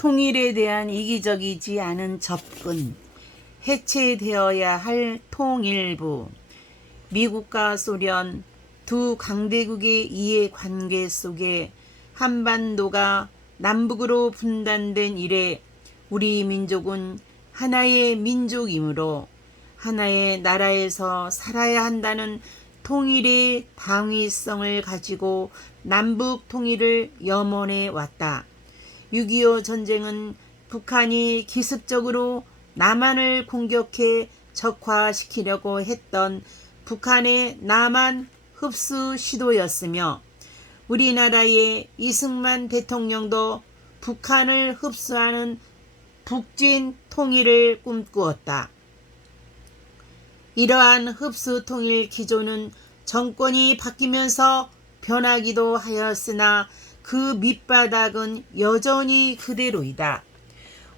통일에 대한 이기적이지 않은 접근, 해체되어야 할 통일부, 미국과 소련 두 강대국의 이해관계 속에 한반도가 남북으로 분단된 이래 우리 민족은 하나의 민족이므로 하나의 나라에서 살아야 한다는 통일의 당위성을 가지고 남북 통일을 염원해 왔다. 6.25 전쟁은 북한이 기습적으로 남한을 공격해 적화시키려고 했던 북한의 남한 흡수 시도였으며 우리나라의 이승만 대통령도 북한을 흡수하는 북진 통일을 꿈꾸었다. 이러한 흡수 통일 기조는 정권이 바뀌면서 변하기도 하였으나 그 밑바닥은 여전히 그대로이다.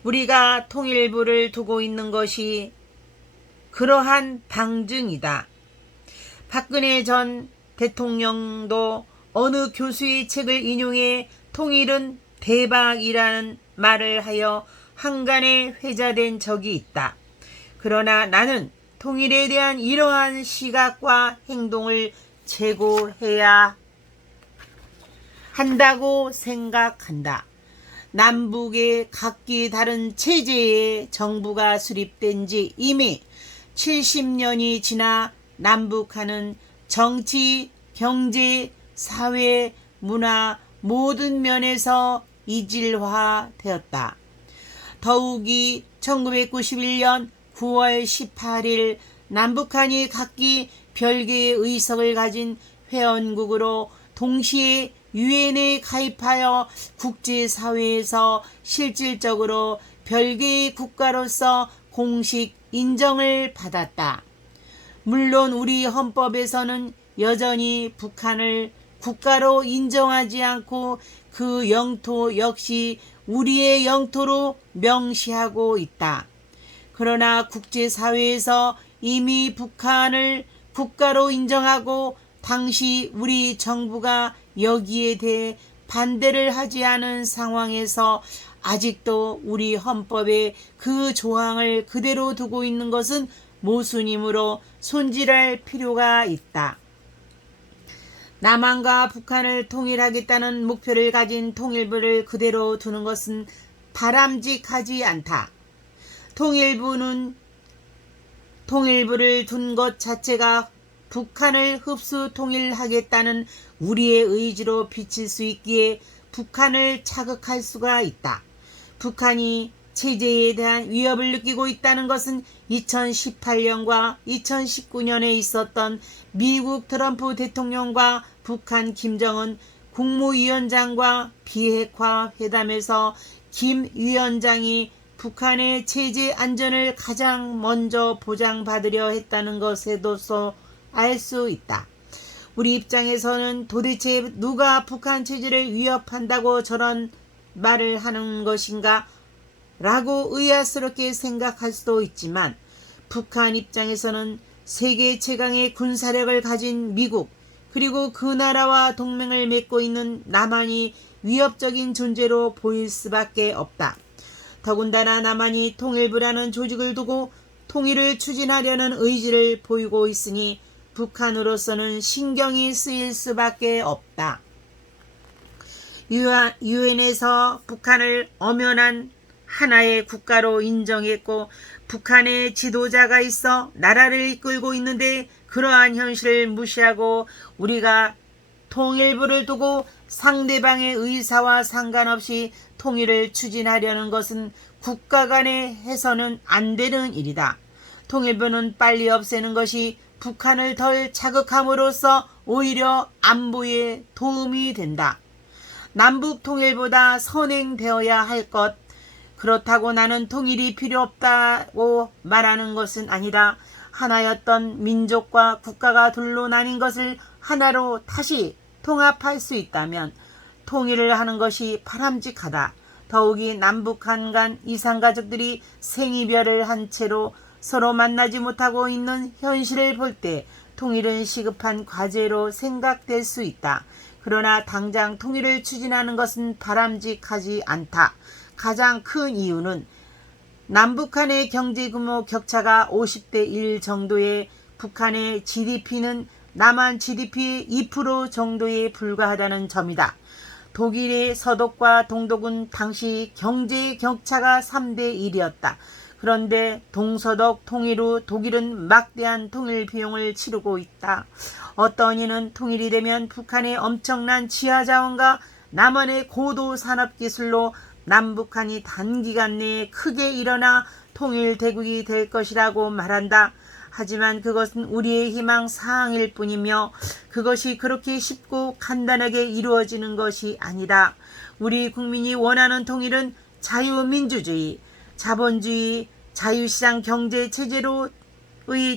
우리가 통일부를 두고 있는 것이 그러한 방증이다. 박근혜 전 대통령도 어느 교수의 책을 인용해 통일은 대박이라는 말을 하여 한간에 회자된 적이 있다. 그러나 나는 통일에 대한 이러한 시각과 행동을 재고해야 한다고 생각한다. 남북의 각기 다른 체제의 정부가 수립된 지 이미 70년이 지나 남북한은 정치, 경제, 사회, 문화 모든 면에서 이질화되었다. 더욱이 1991년 9월 18일 남북한이 각기 별개의 의석을 가진 회원국으로 동시에 유엔에 가입하여 국제사회에서 실질적으로 별개의 국가로서 공식 인정을 받았다. 물론 우리 헌법에서는 여전히 북한을 국가로 인정하지 않고 그 영토 역시 우리의 영토로 명시하고 있다. 그러나 국제사회에서 이미 북한을 국가로 인정하고 당시 우리 정부가 여기에 대해 반대를 하지 않은 상황에서 아직도 우리 헌법에 그 조항을 그대로 두고 있는 것은 모순이므로 손질할 필요가 있다. 남한과 북한을 통일하겠다는 목표를 가진 통일부를 그대로 두는 것은 바람직하지 않다. 통일부를 둔 것 자체가 북한을 흡수 통일하겠다는 우리의 의지로 비칠 수 있기에 북한을 자극할 수가 있다. 북한이 체제에 대한 위협을 느끼고 있다는 것은 2018년과 2019년에 있었던 미국 트럼프 대통령과 북한 김정은 국무위원장과 비핵화 회담에서 김 위원장이 북한의 체제 안전을 가장 먼저 보장받으려 했다는 것에도서 알 수 있다. 우리 입장에서는 도대체 누가 북한 체제를 위협한다고 저런 말을 하는 것인가? 라고 의아스럽게 생각할 수도 있지만 북한 입장에서는 세계 최강의 군사력을 가진 미국 그리고 그 나라와 동맹을 맺고 있는 남한이 위협적인 존재로 보일 수밖에 없다. 더군다나 남한이 통일부라는 조직을 두고 통일을 추진하려는 의지를 보이고 있으니 북한으로서는 신경이 쓰일 수밖에 없다. 유엔에서 북한을 엄연한 하나의 국가로 인정했고 북한의 지도자가 있어 나라를 이끌고 있는데 그러한 현실을 무시하고 우리가 통일부를 두고 상대방의 의사와 상관없이 통일을 추진하려는 것은 국가 간에 해서는 안 되는 일이다. 통일부는 빨리 없애는 것이 북한을 덜 자극함으로써 오히려 안보에 도움이 된다. 남북 통일보다 선행되어야 할 것, 그렇다고 나는 통일이 필요 없다고 말하는 것은 아니다. 하나였던 민족과 국가가 둘로 나뉜 것을 하나로 다시 통합할 수 있다면 통일을 하는 것이 바람직하다. 더욱이 남북한 간 이산가족들이 생이별을 한 채로 서로 만나지 못하고 있는 현실을 볼 때 통일은 시급한 과제로 생각될 수 있다. 그러나 당장 통일을 추진하는 것은 바람직하지 않다. 가장 큰 이유는 남북한의 경제 규모 격차가 50대 1 정도의 북한의 GDP는 남한 GDP의 2% 정도에 불과하다는 점이다. 독일의 서독과 동독은 당시 경제 격차가 3대 1이었다. 그런데 동서독 통일 후 독일은 막대한 통일 비용을 치르고 있다. 어떤 이는 통일이 되면 북한의 엄청난 지하자원과 남한의 고도 산업기술로 남북한이 단기간 내에 크게 일어나 통일대국이 될 것이라고 말한다. 하지만 그것은 우리의 희망 사항일 뿐이며 그것이 그렇게 쉽고 간단하게 이루어지는 것이 아니다. 우리 국민이 원하는 통일은 자유민주주의, 자본주의, 자유시장 경제체제로의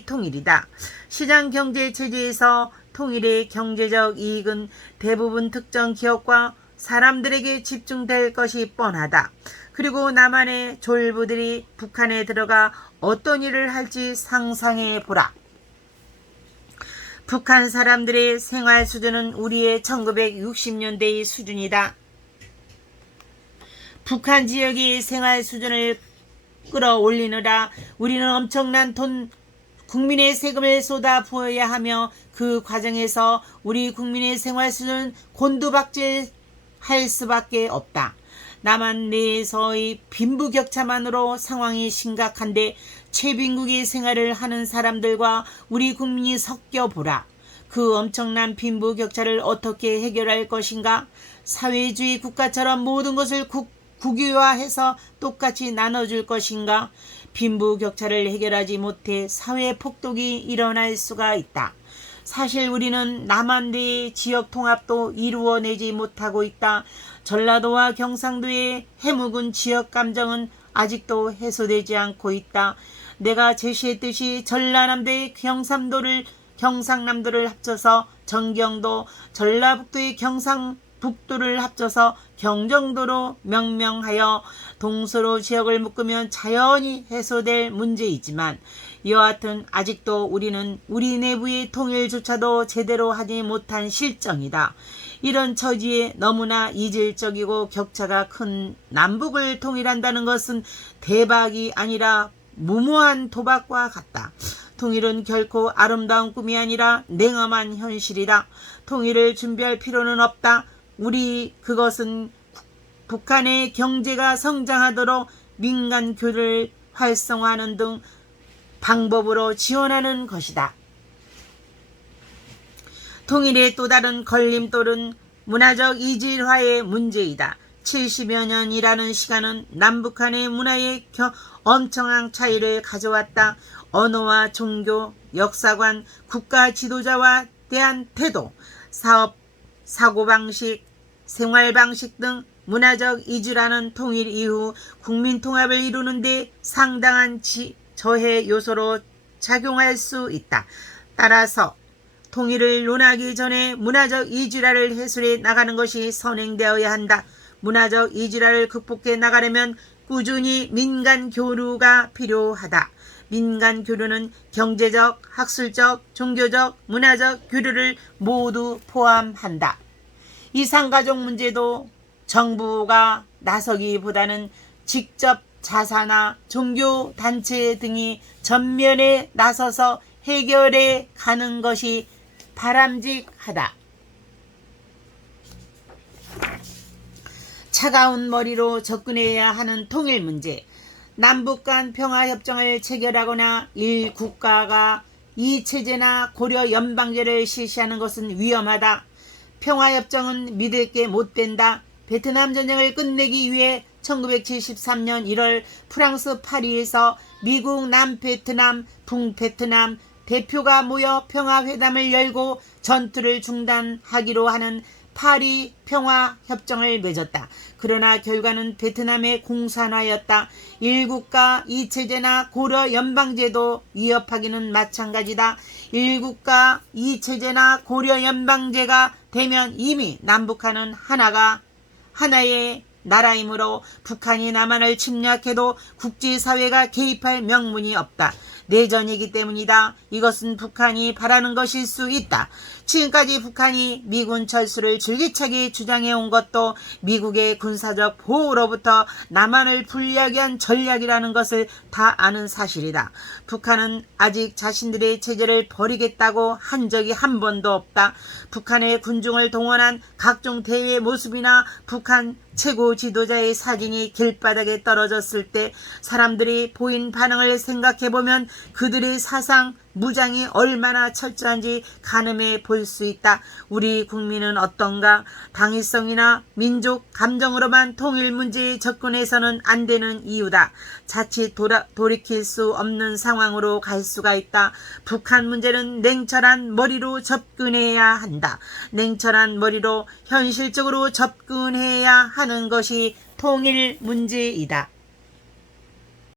통일이다. 시장 경제체제에서 통일의 경제적 이익은 대부분 특정 기업과 사람들에게 집중될 것이 뻔하다. 그리고 남한의 졸부들이 북한에 들어가 어떤 일을 할지 상상해 보라. 북한 사람들의 생활 수준은 우리의 1960년대의 수준이다. 북한 지역의 생활 수준을 끌어올리느라 우리는 엄청난 돈, 국민의 세금을 쏟아 부어야 하며 그 과정에서 우리 국민의 생활 수준은 곤두박질할 수밖에 없다. 남한 내에서의 빈부격차만으로 상황이 심각한데 최빈국의 생활을 하는 사람들과 우리 국민이 섞여보라. 그 엄청난 빈부격차를 어떻게 해결할 것인가? 사회주의 국가처럼 모든 것을 국유화해서 똑같이 나눠줄 것인가? 빈부격차를 해결하지 못해 사회폭독이 일어날 수가 있다. 사실 우리는 남한 내의 지역통합도 이루어내지 못하고 있다. 전라도와 경상도의 해묵은 지역감정은 아직도 해소되지 않고 있다. 내가 제시했듯이 전라남도의 경상남도를 합쳐서 전경도, 전라북도의 경상북도를 합쳐서 경정도로 명명하여 동서로 지역을 묶으면 자연히 해소될 문제이지만 여하튼 아직도 우리는 우리 내부의 통일조차도 제대로 하지 못한 실정이다. 이런 처지에 너무나 이질적이고 격차가 큰 남북을 통일한다는 것은 대박이 아니라 무모한 도박과 같다. 통일은 결코 아름다운 꿈이 아니라 냉엄한 현실이다. 통일을 준비할 필요는 없다. 그것은 북한의 경제가 성장하도록 민간 교류를 활성화하는 등 방법으로 지원하는 것이다. 통일의 또 다른 걸림돌은 문화적 이질화의 문제이다. 70여 년이라는 시간은 남북한의 문화의 엄청난 차이를 가져왔다. 언어와 종교, 역사관, 국가 지도자와 대한 태도, 사업, 사고방식, 생활방식 등 문화적 이질화는 통일 이후 국민통합을 이루는 데 상당한 저해 요소로 작용할 수 있다. 따라서 통일을 논하기 전에 문화적 이질화를 해소해 나가는 것이 선행되어야 한다. 문화적 이질화를 극복해 나가려면 꾸준히 민간 교류가 필요하다. 민간 교류는 경제적, 학술적, 종교적, 문화적 교류를 모두 포함한다. 이산가족 문제도 정부가 나서기보다는 직접 자사나 종교단체 등이 전면에 나서서 해결해 가는 것이 바람직하다. 차가운 머리로 접근해야 하는 통일 문제. 남북 간 평화협정을 체결하거나 일국가가 이체제나 고려 연방제를 실시하는 것은 위험하다. 평화협정은 믿을 게 못 된다. 베트남 전쟁을 끝내기 위해 1973년 1월 프랑스 파리에서 미국 남베트남, 북베트남 대표가 모여 평화회담을 열고 전투를 중단하기로 하는 파리 평화협정을 맺었다. 그러나 결과는 베트남의 공산화였다. 일국가 이체제나 고려 연방제도 위협하기는 마찬가지다. 일국가 이체제나 고려 연방제가 되면 이미 남북한은 하나의 나라이므로 북한이 남한을 침략해도 국제사회가 개입할 명분이 없다. 내전이기 때문이다. 이것은 북한이 바라는 것일 수 있다. 지금까지 북한이 미군 철수를 줄기차게 주장해온 것도 미국의 군사적 보호로부터 남한을 불리하게 한 전략이라는 것을 다 아는 사실이다. 북한은 아직 자신들의 체제를 버리겠다고 한 적이 한 번도 없다. 북한의 군중을 동원한 각종 대회 모습이나 북한 최고 지도자의 사진이 길바닥에 떨어졌을 때 사람들이 보인 반응을 생각해보면 그들의 사상, 무장이 얼마나 철저한지 가늠해 볼 수 있다. 우리 국민은 어떤가? 당위성이나 민족 감정으로만 통일 문제에 접근해서는 안 되는 이유다. 자칫 돌이킬 수 없는 상황으로 갈 수가 있다. 북한 문제는 냉철한 머리로 접근해야 한다. 냉철한 머리로 현실적으로 접근해야 하는 것이 통일 문제이다.